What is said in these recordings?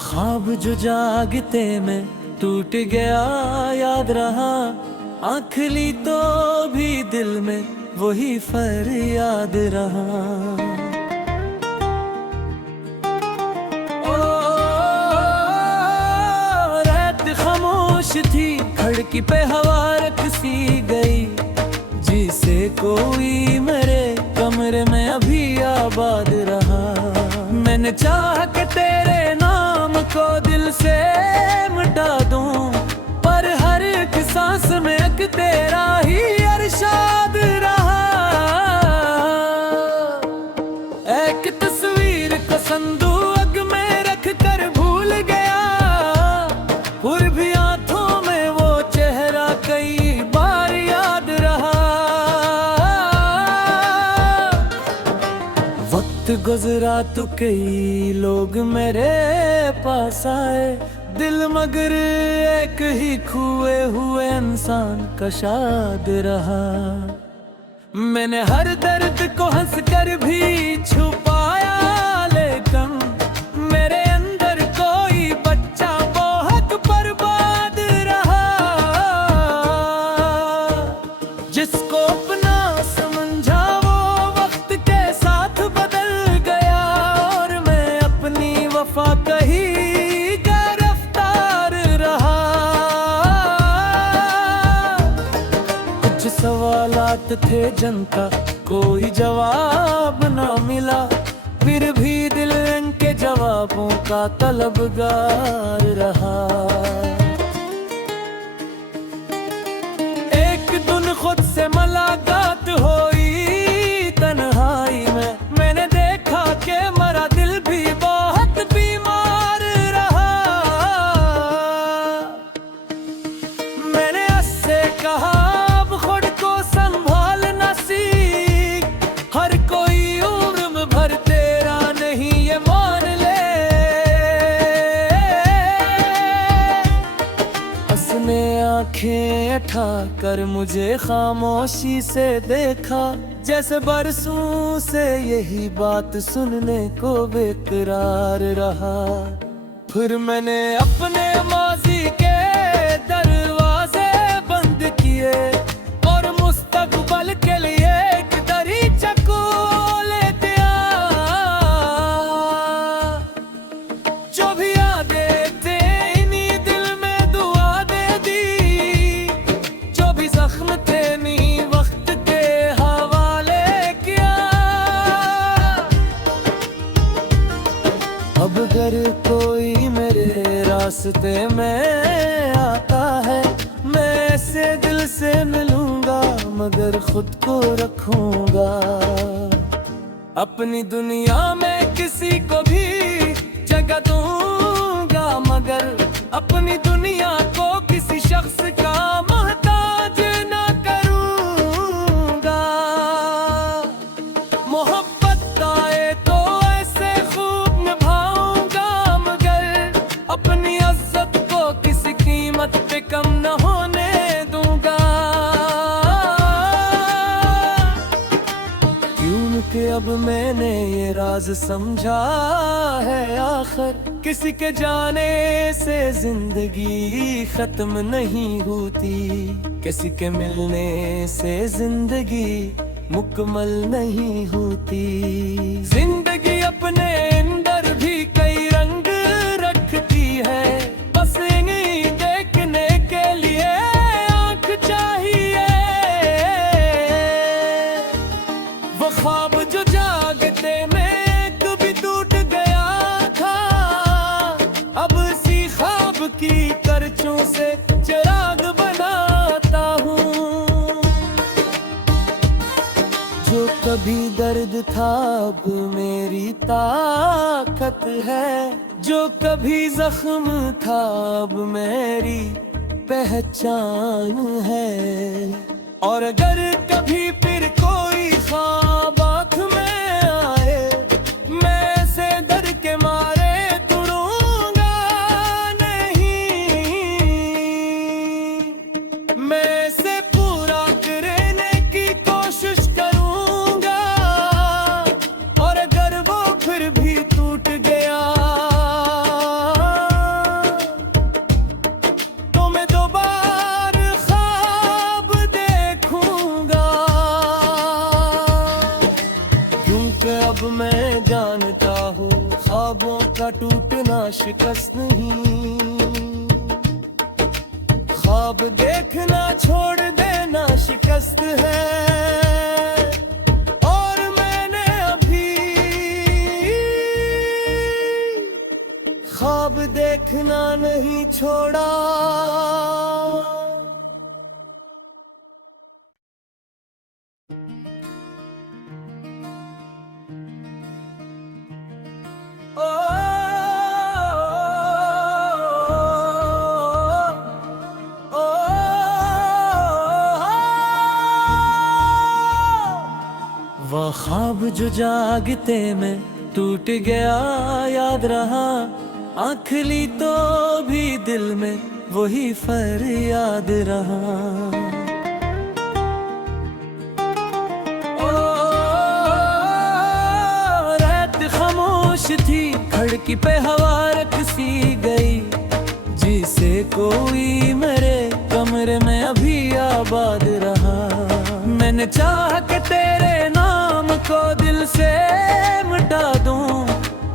ख्वाब जो जागते में टूट गया याद रहा, आँख ली तो भी दिल में वही फरियाद रहा। ओ रात खामोश थी, खिड़की पे हवा रख सी गई, जिसे कोई मेरे कमरे में अभी आबाद रहा। मैंने चाहा कि तेरे नाम को दिल से मिटा दूं, पर हर एक सांस में एक तेरा ही अरशाद रहा। एक तस्वीर को संदूक में रख कर भूल गया, फिर भी आंखों में वो चेहरा कई बार याद रहा। वक्त गुजरा तो कई लोग मेरे पास आए, दिल मगर एक ही खोए हुए इंसान का शाद रहा। मैंने हर दर्द को हंस कर भी छुपाया, लेकिन मेरे अंदर कोई बच्चा बहुत बर्बाद रहा। जिसको अपना समझा वो वक्त के साथ बदल गया, और मैं अपनी वफा कही सवालात थे जनता, कोई जवाब ना मिला, फिर भी दिल इनके जवाबों का तलबगार रहा। एक दिन खुद से मुलाकात हुई तन्हाई में, मैंने देखा कि मेरा दिल भी बहुत बीमार रहा। मैंने उससे कहा आँखें उठा कर मुझे खामोशी से देखा, जैसे बरसों से यही बात सुनने को बेकरार रहा। फिर मैंने अपने माजी के दरवाजे बंद किए और मुस्तकबल के लिए एक दरीचा खोल दिया। जो भी यादें थे इन्हीं दिल में दुआ दे दी, जो भी जख्म थे नहीं वक्त के हवाले किया। अब अगर कोई मेरे रास्ते में आता है, मैं ऐसे दिल से मिलूंगा मगर खुद को रखूंगा। अपनी दुनिया में किसी को भी जगह दूंगा, मगर अपनी दुनिया को किसी शख्स का मोहताज ना करूंगा। मोहब्बत आए तो ऐसे खूब निभाऊंगा, मगर अपनी इज्जत को किसी कीमत पे कम न होने दूंगा। क्यों कि अब मैंने ये राज समझा है, आखिर किसी के जाने से जिंदगी खत्म नहीं होती, किसी के मिलने से जिंदगी मुकम्मल नहीं होती। जिंदगी अपने अंदर भी कई रंग रखती है, बस इन्हीं देखने के लिए आँख चाहिए। वो ख्वाब जो जागते में कभी टूट गया था, अब इसी ख्वाब की करचों से चिराग बनाता हूँ। जो कभी दर्द था अब मेरी ताकत है, जो कभी जख्म था अब मेरी पहचान है। और अगर कभी फिर कोई ख्वाब आँख में आए, मैं ऐसे डर के मारे तुड़ूंगा नहीं। मैं इसे पूरा करने की कोशिश करूंगा, और अगर वो फिर भी टूट गया जानता हो ख्वाबों का टूटना शिकस्त नहीं। ख्वाब देखना छोड़ देना शिकस्त है, और मैंने अभी ख्वाब देखना नहीं छोड़ा। वो ख्वाब जो जागते में टूट गया याद रहा, आँख ली तो भी दिल में वही फरियाद रहा। ओ रात खामोश थी, खिड़की पे हवा रख सी गई, जिसे कोई मेरे कमरे में अभी आबाद रहा। मैंने चाहा कि तेरे नाम को दिल से मिटा दूं,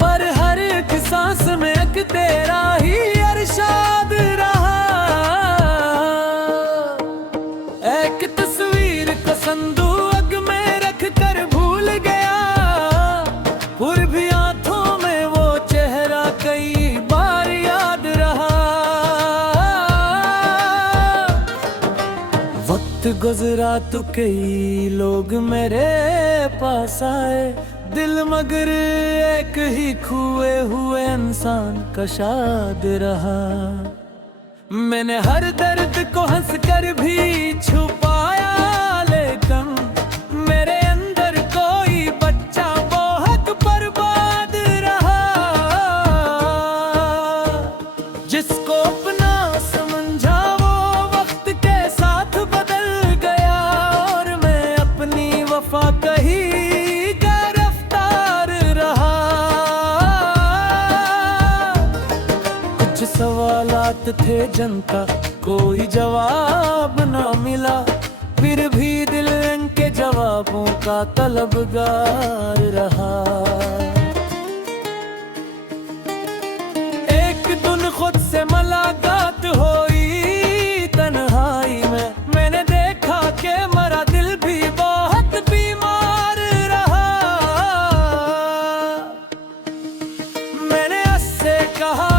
पर हर एक सांस में एक तेरा ही अरशाद रहा। एक तस्वीर को संदूक में रख कर भूल गया, फिर भी आंखों में वो चेहरा कई बार याद रहा। वक्त गुजरा तो कई लोग मेरे पास आए, दिल मगर एक ही खोए हुए इंसान का शाद रहा। मैंने हर दर्द को हंस कर भी छुपाया, लेकिन मेरे अंदर कोई बच्चा बहुत बर्बाद रहा। जिसको अपना समझा वो वक्त के साथ बदल गया, और मैं अपनी वफा कही सवालात थे जनता, कोई जवाब ना मिला, फिर भी दिल इनके जवाबों का तलबगार रहा। एक दिन खुद से मुलाकात हुई तन्हाई में, मैंने देखा कि मेरा दिल भी बहुत बीमार रहा। मैंने उससे कहा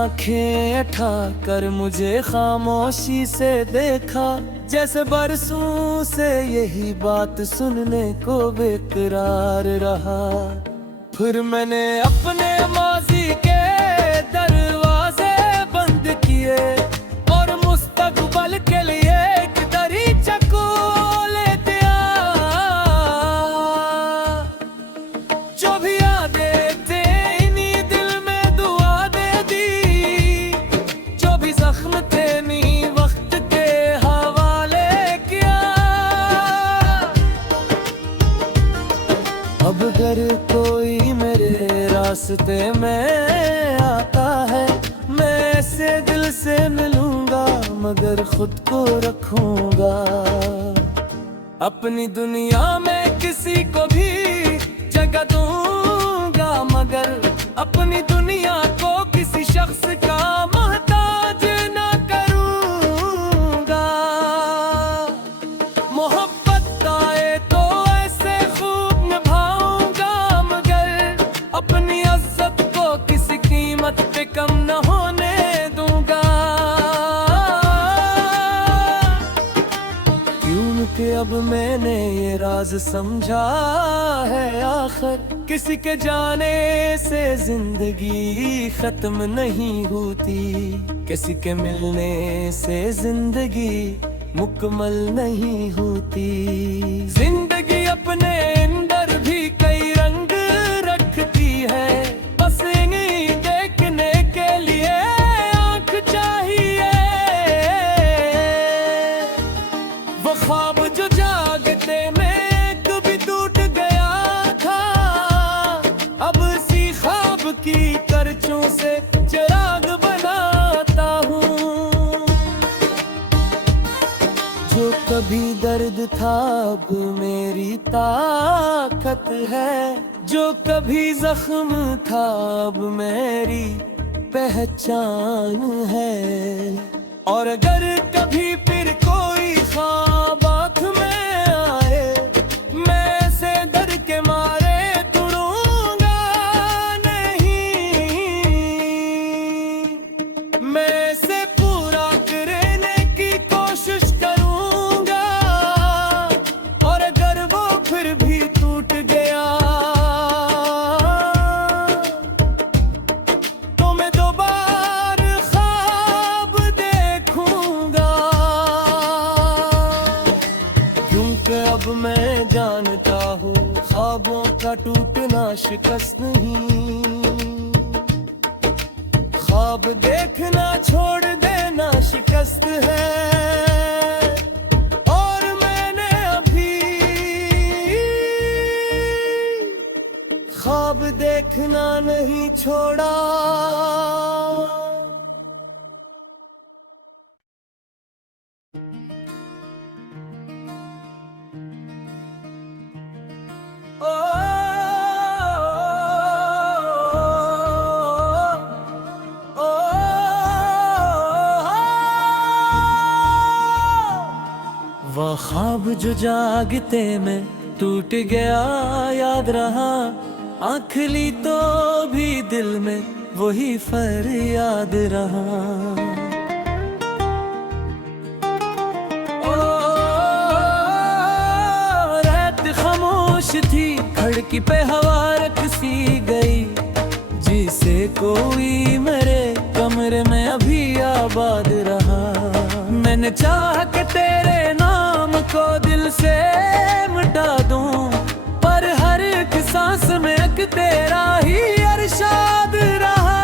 आँखें उठा कर मुझे खामोशी से देखा, जैसे बरसों से यही बात सुनने को बेकरार रहा। फिर मैंने अपने माजी के दरवाजे बंद किए, और मुस्तकबल के लिए एक दरीचा खोल दिया। जो भी यादें थे इन्हीं दिल में दुआ दे दी, जो भी जख्म थे नहीं वक्त के हवाले किया। अब अगर कोई मेरे रास्ते में आता है, मैं ऐसे दिल से मिलूंगा, मगर खुद को रखूंगा। अपनी दुनिया में किसी को भी जगह दूंगा, मगर अपनी दुनिया को किसी शख्स का मोहताज ना करूंगा। मोहब्बत आए तो ऐसे खूब निभाऊंगा, मगर अपनी इज्जत को किसी कीमत पे कम न होने दूंगा। क्योंकि अब मैंने ये राज समझा है, आखिर किसी के जाने से जिंदगी खत्म नहीं होती, किसी के मिलने से जिंदगी मुकम्मल नहीं होती। जिंदगी अपने अंदर भी कई रंग रखती है, बस इन्हीं देखने के लिए आँख चाहिए। वो ख्वाब जो जागते में कभी टूट गया था, अब इसी ख्वाब की तरचों नशों से चिराग बनाता हूँ। जो कभी दर्द था अब मेरी ताकत है, जो कभी जख्म था अब मेरी पहचान है। और अगर कभी फिर कोई ख्वाब आँख में आए, मैं ऐसे डर के मारे तुड़ूंगा नहीं। मैं इसे पूरा करने की कोशिश करूंगा, और अगर वो फिर भी टूट गया तो मैं दोबारा ख्वाब देखूंगा। क्योंकि अब मैं जानता हूँ ख्वाबों का टूटना शिकस्त नहीं, ख्वाब देखना छोड़ देना शिकस्त है। और मैंने अभी ख्वाब देखना नहीं छोड़ा। ओ, वो ख्वाब जो जागते में टूट गया याद रहा, आँख ली तो भी दिल में वही फरियाद रहा। ओ, रात खामोश थी, खिड़की पे हवा रख सी गई, जिसे कोई मेरे कमरे में अभी आबाद रहा। मैंने चाहा कि तेरे नाम को दिल से मिटा दूं, पर हर एक सांस में एक तेरा ही अरशाद रहा।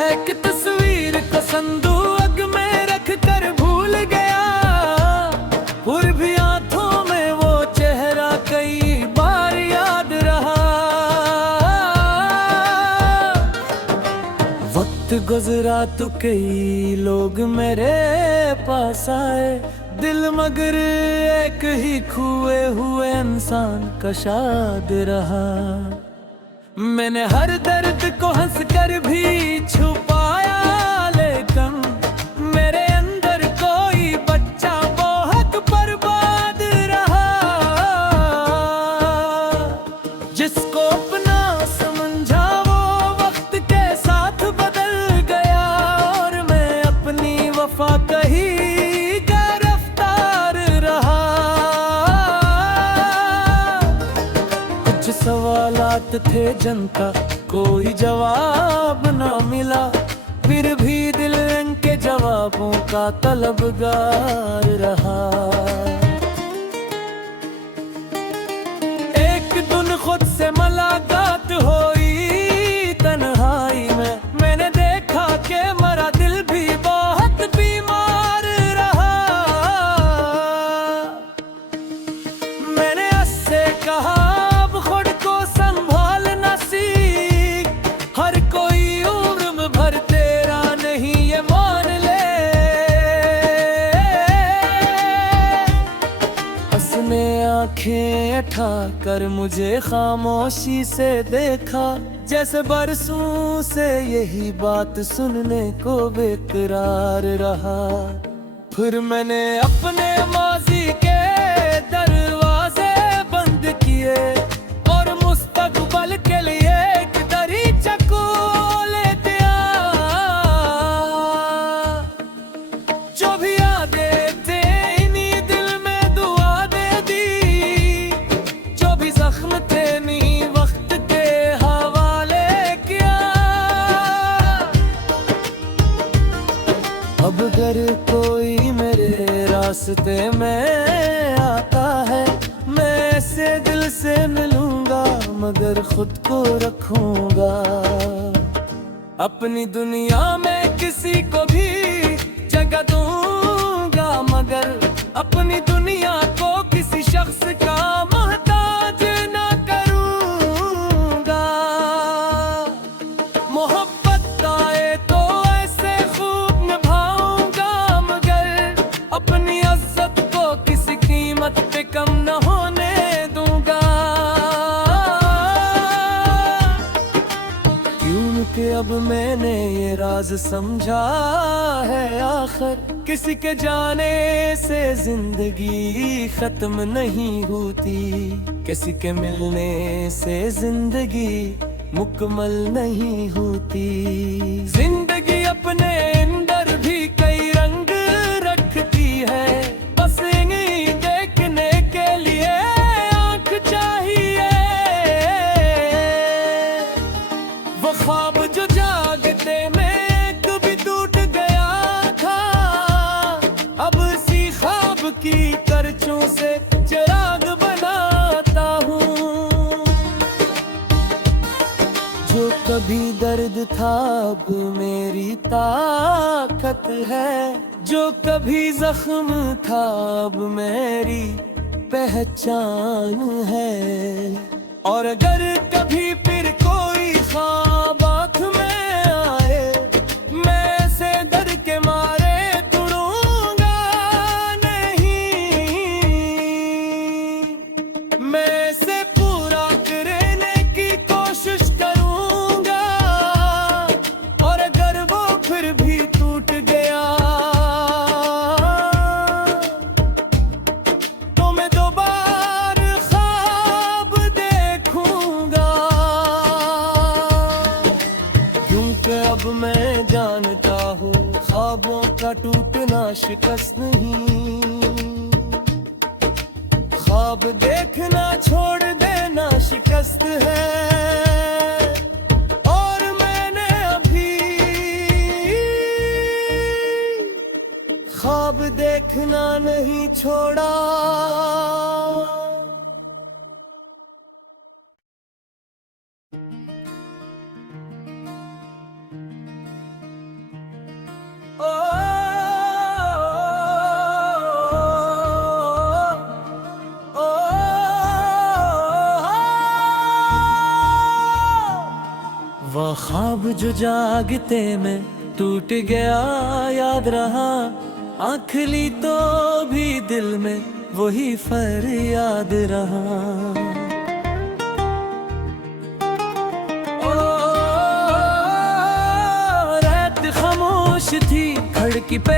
एक तस्वीर को संदूक में रख कर भूल गया, फिर भी आंखों में वो चेहरा कई बार याद रहा। वक्त गुजरा तो कई लोग मेरे पास आए, दिल मगर एक ही खोए हुए इंसान का शाद रहा। मैंने हर दर्द को हंस कर भी छुपाया, लेकिन मेरे अंदर कोई बच्चा बहुत बर्बाद रहा। जिसको अपना समझा वो वक्त के साथ बदल गया, और मैं अपनी वफा कही सवालात थे जनता, कोई जवाब ना मिला, फिर भी दिल इनके जवाबों का तलबगार रहा। एक दिन खुद से मुलाकात हुई तन्हाई में, मैंने देखा कि मेरा दिल भी बहुत बीमार रहा। मैंने उससे कहा आँखें उठा कर मुझे खामोशी से देखा, जैसे बरसों से यही बात सुनने को बेकरार रहा। फिर मैंने अपने माजी के दरवाजे बंद किए, और मुस्तकबल के लिए एक दरीचा खोल दिया। जो भी यादें थे इन्हीं दिल में दुआ दे दी, जो भी जख्म थे नहीं वक्त के हवाले किया। अब अगर कोई मेरे रास्ते में आता है, मैं ऐसे दिल से मिलूंगा, मगर खुद को रखूंगा। अपनी दुनिया में किसी को भी जगह दूंगा, मगर अपनी दुनिया को किसी शख्स का मोहताज ना करूंगा। क्योंकि अब मैंने ये राज समझा है, आखिर किसी के जाने से जिंदगी खत्म नहीं होती, किसी के मिलने से जिंदगी मुकम्मल नहीं होती। जिंदगी अपने अंदर भी कई रंग रखती है, बस इन्हीं देखने के लिए आँख चाहिए। वो ख्वाब जो जागते में कभी टूट गया था, अब इसी ख्वाब की करचों से चिराग बनाता हूँ। जो कभी दर्द था अब मेरी ताकत है, जो कभी जख्म था अब मेरी पहचान है। और अगर कभी फिर कोई ख्वाब आँख में आए, मैं ऐसे डर के मारे तोड़ूंगा नहीं, मैं इसे पूरा करने की कोशिश करूंगा। और अगर वो फिर भी टूट गया तो मैं दोबारा ख्वाब देखूंगा, क्योंकि अब मैं जानता हूँ ख्वाबों का टूटना शिकस्त नहीं, ख्वाब देखना छोड़ देना शिकस्त है। और मैंने अभी ख्वाब देखना नहीं छोड़ा। ओ, ओ, वो ख्वाब जो जागते में टूट गया याद रहा, आँख ली तो भी दिल में वही फरियाद रहा। ओ, रात खामोश थी, खिड़की पे